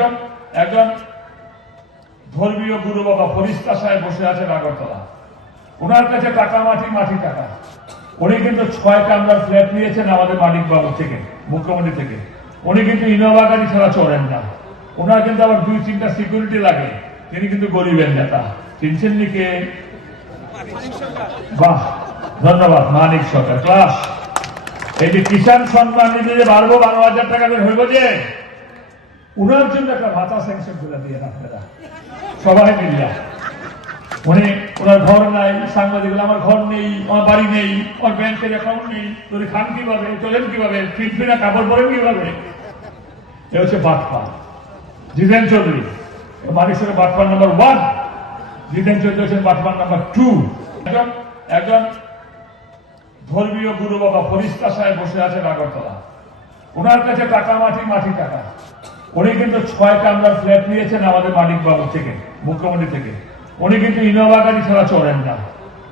একজন একজন ধর্মীয় গুরু বাবা ফরিস্তা সাহেব বসে আছেন আগরতলা। ওনার কাছে টাকা মাটি টাকা। উনি কিন্তু 6 কামরার ফ্ল্যাট নিয়েছেন আমাদের মানিক বাবু থেকে, মুখ্যমন্ত্রী থেকে। উনি কিন্তু ইনোভা গাড়ি ছাড়া চড়েন না। ওনার কিন্তু আবার 2-3টা সিকিউরিটি লাগে। তিনি কিন্তু গরিবের নেতা। চিনছেন নি কে? বাহ, ধন্যবাদ। মানিক সরকার ক্লাস। এই যে কিষাণ সম্মান নিধি যে 12,000 টাকা বের হইব, যে উনার জন্য একটা ভাতা স্যাংশন করে দিয়ে আপনারা সবাই মিলিয়া। উনি ওনার ঘর নাই, সাংবাদিক আমার ঘর নেই, আমার বাড়ি নেই, আমার ব্যাংকের অ্যাকাউন্ট নেই, তোর খান কিভাবে, চলেন কিভাবে, ফিটফিনা কাপড় পরেন কিভাবে? এ হচ্ছে বাটপা। জিতেন চৌধুরী মানিকের বাটপার নাম্বার 1, জিতেন চৌধুরী হচ্ছেন বাটপার নাম্বার 2। একজন ধর্মীয় গুরু বাবা ফরিস্তা সাহেব বসে আছেন আগরতলা। ওনার কাছে টাকা মাটি টাকা। উনি কিন্তু 6 কামরার ফ্ল্যাট নিয়েছেন আমাদের মানিক বাবু থেকে, মুখ্যমন্ত্রী থেকে। উনি কিন্তু ইনোভা গাড়ি ছাড়া চড়েন না।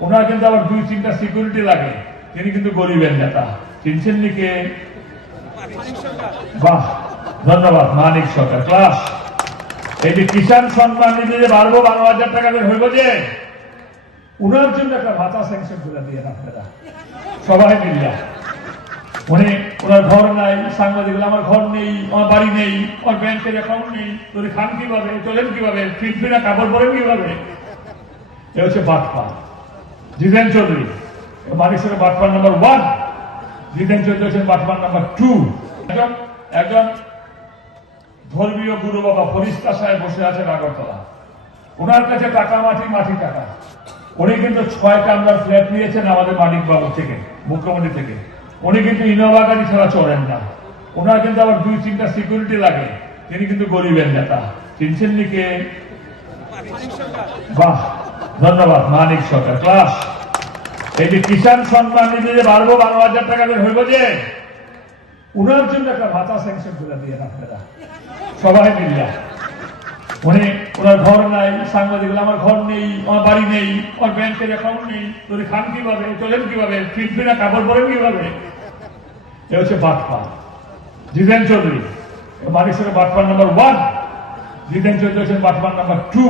ওনার কিন্তু আবার 2-3টা সিকিউরিটি লাগে। তিনি কিন্তু গরিবের নেতা। চিনছেন নি কে? বাহ, ধন্যবাদ। মানিক সরকার ক্লাস। এই যে কিষাণ সম্মান নিধি যে 12,000 টাকা বের হইব, যে উনার জন্য একটা ভাতা স্যাংশন করে দিয়ে আপনারা সবাই মিলিয়া। উনি ওনার ঘর নাই, সাংবাদিক আমার ঘর নেই, আমার বাড়ি নেই, আমার ব্যাংকের অ্যাকাউন্ট নেই, তোর খান কিভাবে, চলেন কিভাবে, ফিটফিনা কাপড় পরেন কিভাবে? এ হচ্ছে বাটপা। জিতেন চৌধুরী মানিকের বাটপার নাম্বার 1, জিতেন চৌধুরী হচ্ছেন বাটপার নাম্বার 2। একজন ধর্মীয় গুরু বাবা ফরিস্তা সাহেব বসে আছেন আগরতলা। ওনার কাছে টাকা মাটি টাকা। উনি কিন্তু 6 কামরার ফ্ল্যাট নিয়েছেন আমাদের মানিক বাবু থেকে, মুখ্যমন্ত্রী থেকে। উনি কিন্তু ইনোভা গাড়ি ছাড়া চড়েন না। ওনার কিন্তু আবার 2-3টা সিকিউরিটি লাগে। তিনি কিন্তু গরিবের নেতা। চিনছেন নি কে? বাহ, ধন্যবাদ। মানিক সরকার ক্লাস। এই যে কিষাণ সম্মান নিধি যে 12,000 টাকা বের হইব, যে উনার জন্য একটা ভাতা স্যাংশন করে দিয়ে আপনারা সবাই মিলিয়া। উনি ওনার ঘর নাই, সাংবাদিক আমার ঘর নেই, আমার বাড়ি নেই, আমার ব্যাংকের অ্যাকাউন্ট নেই, তোর খান কিভাবে, চলেন কিভাবে, ফিটফিনা কাপড় পরেন কিভাবে? এ হচ্ছে বাটপা। জিতেন চৌধুরী মানিকের বাটপার নাম্বার 1, জিতেন চৌধুরী হচ্ছেন বাটপার নাম্বার 2।